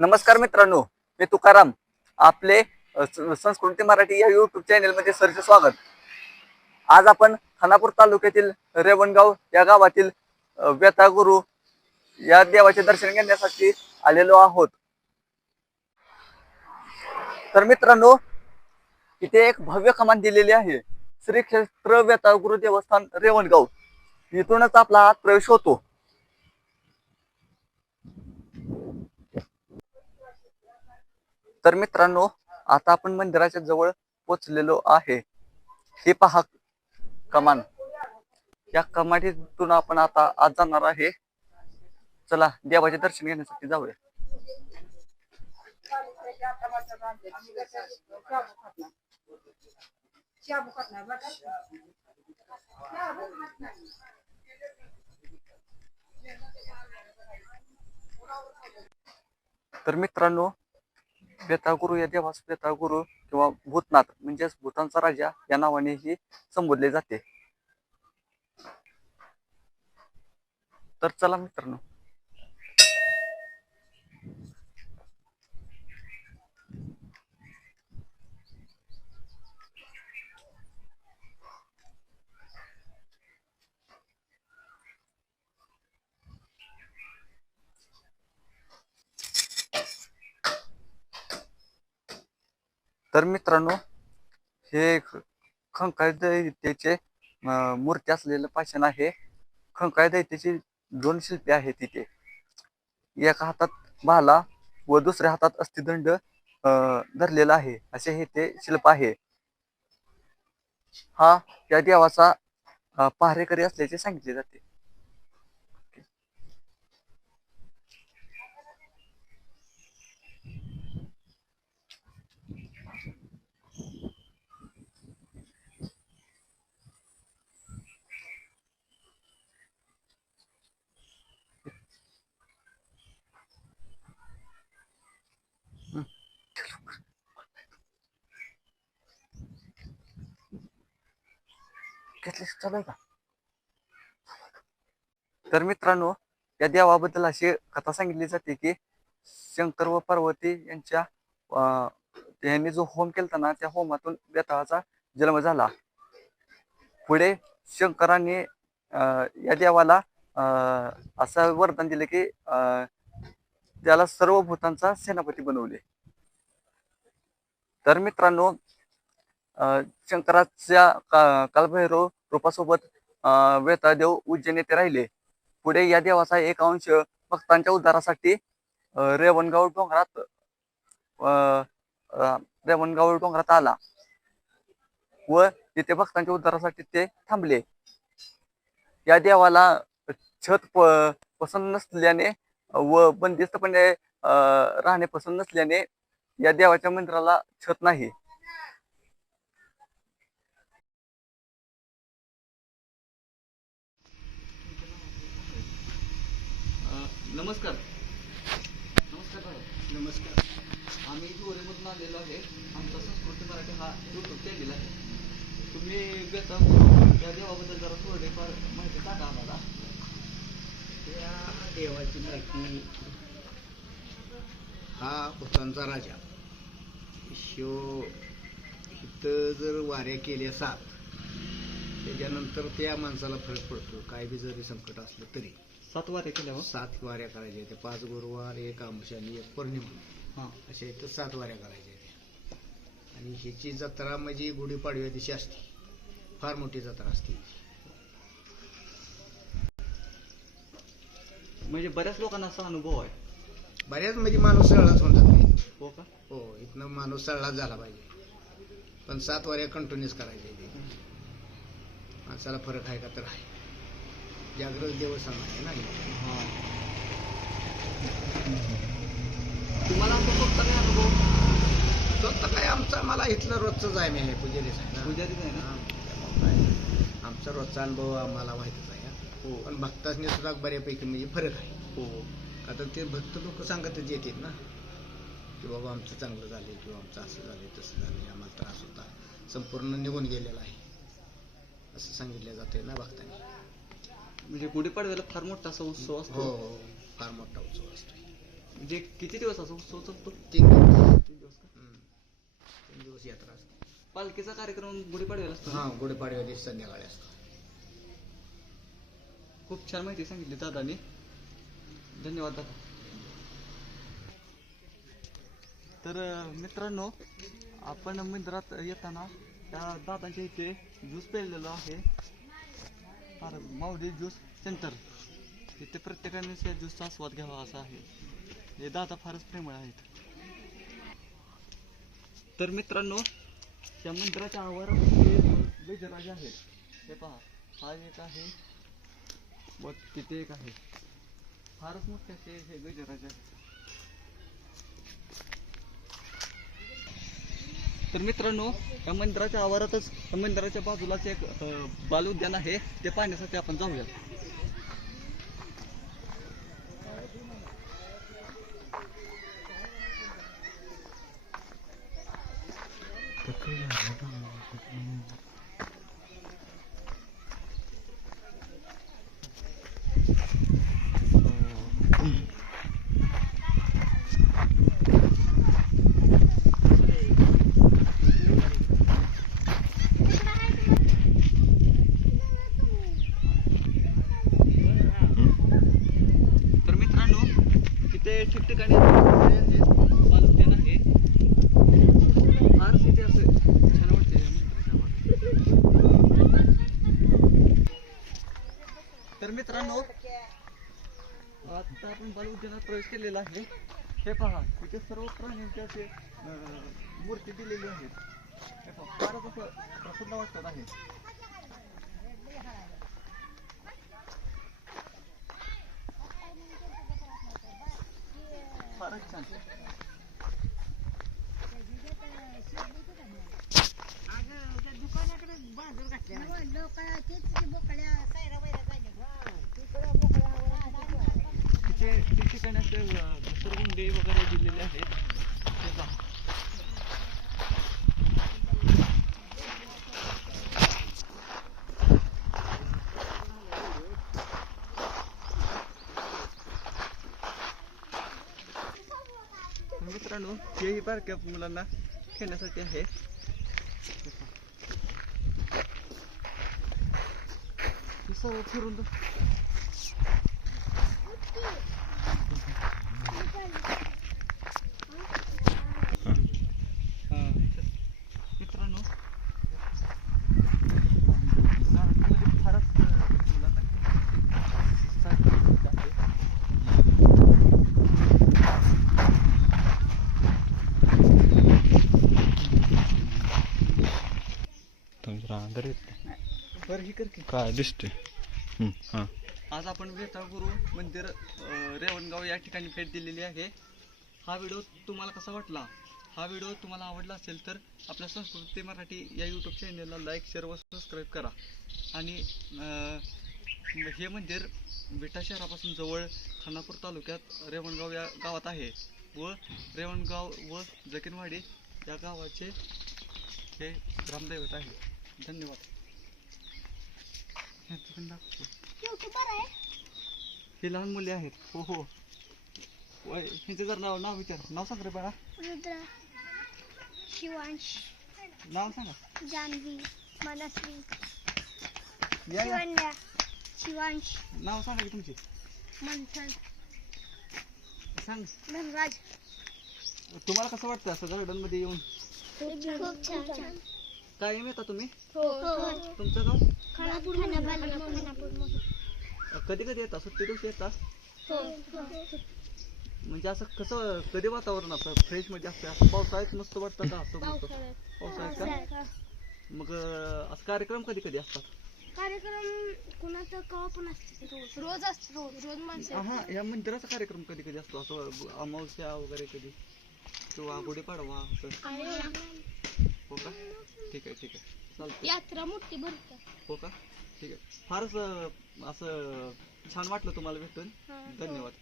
नमस्कार मित्रांनो, मी तुकाराम. आपले संस्कृती मराठी या युट्यूब चॅनलमध्ये सरचे स्वागत. आज आपण खानापूर तालुक्यातील रेवणगाव या गावातील वेताळगुरू या देवाचे दर्शन घेण्यासाठी आलेलो आहोत. तर मित्रांनो, इथे एक भव्य कमान दिलेली आहे, श्री क्षेत्र वेताळगुरू देवस्थान रेवणगाव. इथूनच आपला आत प्रवेश होतो. तर मित्रांनो, आता आपण मंदिराच्या जवळ पोचलेलो आहे. हे पहा कमान. या कमानीतून आपण आता आत जाणार आहे. चला देवाचे दर्शन घेण्यासाठी जाऊया. तर मित्रांनो, वेताळगुरू या देवास वेताळगुरू किंवा भूतनाथ म्हणजेच भूतांचा राजा या नावानेही संबोधले जाते. तर चला मित्रांनो, हे खंकाळ दैत्याचे मूर्ती असलेलं पाषाण आहे. खंकाळ दैत्याची दोन शिल्पे आहेत तिथे. एका हातात भाला व दुसऱ्या हातात अस्थिदंड धरलेला आहे, असे हे ते शिल्प आहे. हा या देवाचा पहारेकरी असल्याचे सांगितले जाते. चालू आहे का? तर मित्रांनो, या देवाबद्दल अशी कथा सांगितली जाते की शंकर व पार्वती यांनी जो होम केला ना, त्या होमातून वेताळाचा जन्म झाला. पुढे शंकरांनी या देवाला असं वरदान दिले की त्याला सर्व भूतांचा सेनापती बनवले. तर मित्रांनो, शंकराच्या कालभैरव रूपासोबत वेताळदेव उज्जैन येथे राहिले. पुढे या देवाचा एक अंश भक्तांच्या उद्धारासाठी रेवणगाव डोंगरात आला व तिथे भक्तांच्या उद्धारासाठी ते थांबले. या देवाला छत पसंत नसल्याने व बंदिस्तपणे राहणे पसंत नसल्याने या देवाच्या मंदिराला छत नाही. नमस्कार. नमस्कार दादा. नमस्कार. आम्ही धुळेमधून आलेलो आहे. आमचा संस्कृती मराठी हा यूट्यूब चॅनल आहे. तुम्ही या देवाबद्दल जरा थोडीफार माहिती सांगा आम्हाला. या देवाची माहिती, हा भूतांचा राजा शिव इथं जर वाऱ्या केल्या 7, त्याच्यानंतर त्या माणसाला फरक पडतो. काय बी जरी संकट असलं तरी 7 वाऱ्या केल्यावर 7 वाऱ्या करायच्या आहेत. 5 गुरुवार, 1 आमोशा आणि 1 पौर्णिमा, अशा इथं 7 वाऱ्या करायच्या आहेत. आणि ह्याची जत्रा म्हणजे गुढीपाडव्या दिवशी असते. फार मोठी जत्रा असते. म्हणजे बऱ्याच लोकांना असा अनुभव आहे. बऱ्याच म्हणजे माणूस सळलाच होऊन जाते. हो का? हो, इथनं माणूस सळलाच झाला पाहिजे. पण 7 वाऱ्या कंटिन्यूस करायच्या इथे. माणसाला फरक आहे का? तर आहे. जागृत देवस्थान आहे ना. तुम्हाला फक्त काय अनुभव? स्वतः काय आमचा, मला इथलं रोजच आहे. मी पुजारीच आहे ना. पुजारीच आहे ना. आमचा रोजचा अनुभव आम्हाला माहितच आहे. हो. पण भक्तांनी सुद्धा बऱ्यापैकी म्हणजे फरक आहे. हो. आता ते भक्त लोक सांगतच येतात ना की बाबा आमचं चांगलं झाले किंवा आमचं असं झाले तसं झाले, आम्हाला त्रास होता, संपूर्ण निघून गेलेला आहे, असं सांगितलं जाते ना भक्तांनी. म्हणजे गुढीपाडव्याला फार मोठा असा उत्सव असतो. हो, फार मोठा उत्सव असतो. म्हणजे किती दिवस असं उत्सव चालतो? 3 दिवस. 3 दिवस का? 3 दिवस यात्रा असते. पालखीचा कार्यक्रम गुढीपाडव्याला असतो ना? हा, गुढीपाडव्या दिवशी संध्याकाळी असतो. खूप छान माहिती सांगितली दादानी, धन्यवाद दादा. तर मित्रांनो, आपण मंदिरात येताना त्या दादांच्या इथे ज्यूस पेरलेलो आहे, माऊली ज्यूस सेंटर. इथे प्रत्येकाने त्या ज्यूसचा आस्वाद घ्यावा असा आहे. हे दादा फारच प्रेमळ आहेत. तर मित्रांनो, त्या मंदिराच्या आवारात गजराजे आहेत. हे पहा, हा एक आहे व तिथे एक आहे. फारच मोठे असे हे गजराजे आहेत. तर मित्रांनो, या मंदिराच्या आवारातच, या मंदिराच्या बाजूलाच एक बाल उद्यान आहे. ते पाहण्यासाठी आपण जाऊया. तर मित्रांनो, तिथे ठिकठिकाणी बाल उद्यान आहे. फारच इथे असं छान वाटते या मंदिराच्या आवारात. तर मित्रांनो, आता आपण बाल उद्यानात प्रवेश केलेला आहे. हे पहा, इथे सर्व प्राण्यांच्या असे मूर्ती दिलेली आहेत. हे पहा, फारच असं प्रसन्न वाटत आहे. फारच छान. तिथे ठिकठिकाणी असे घसरगुंडी वगैरे दिलेले आहेत. हे पहा. तर मित्रांनो, हेही बारक्या मुलांना खेळण्यासाठी आहे. हे सर्व फिरून मित्रांनो, गार्डनमध्ये फारच मुलांना खेळण्यासाठी आहे. बरं, ही कर की. काय दिसते? हां. आज आपण वेताळगुरू मंदिर रेवणगाव या ठिकाणी भेट दिलेली आहे. हा व्हिडिओ तुम्हाला कसा वाटला? हा व्हिडिओ तुम्हाला आवडला असेल तर आपल्या संस्कृती मराठी या यूट्यूब चॅनलला लाईक, शेअर व सबस्क्राईब करा. आणि हे मंदिर विटा शहरापासून जवळ खानापूर तालुक्यात रेवणगाव या गावात आहे. व रेवणगाव व जकीनवाडी या गावाचे हे ग्रामदैवत आहे. धन्यवाद. हे लहान मुले आहेत. हो हो. ह्याचे जर नाव विचार. नाव सांग रे बाळा. रुद्र, शिवांश, नाव सांगा. जानवी, मनस्वी, या या. शिवन्या, शिवांश, नाव सांगा की तुमचे. मंथन, सांग. धनराज. तुम्हाला कसं वाटतं असं गार्डन मध्ये येऊन? खूप छान. कायम येता तुम्ही? हो. तुमचं गाव? खानापूर. कधी कधी येता? सुट्टी दिवशी येता? हो. म्हणजे असं कसं, कधी वातावरण असं फ्रेश मध्ये असतं? असं पावसाळ्यात मस्त वाटतं का? असं म्हणतो पावसाळ्यात का? मग असं कार्यक्रम कधी कधी असतात? कार्यक्रम कुणाचं कवा पण असते. रोज असतो. रोज माणसं. हा, या मंदिराचा कार्यक्रम कधी कधी असतो असं, अमावस्या वगैरे कधी, किंवा गुढीपाडवा असं? हो का? ठीक आहे चालतं. यात्रा मोठी भरते. हो का? ठीक आहे. फारच असं छान वाटलं तुम्हाला भेटून. धन्यवाद.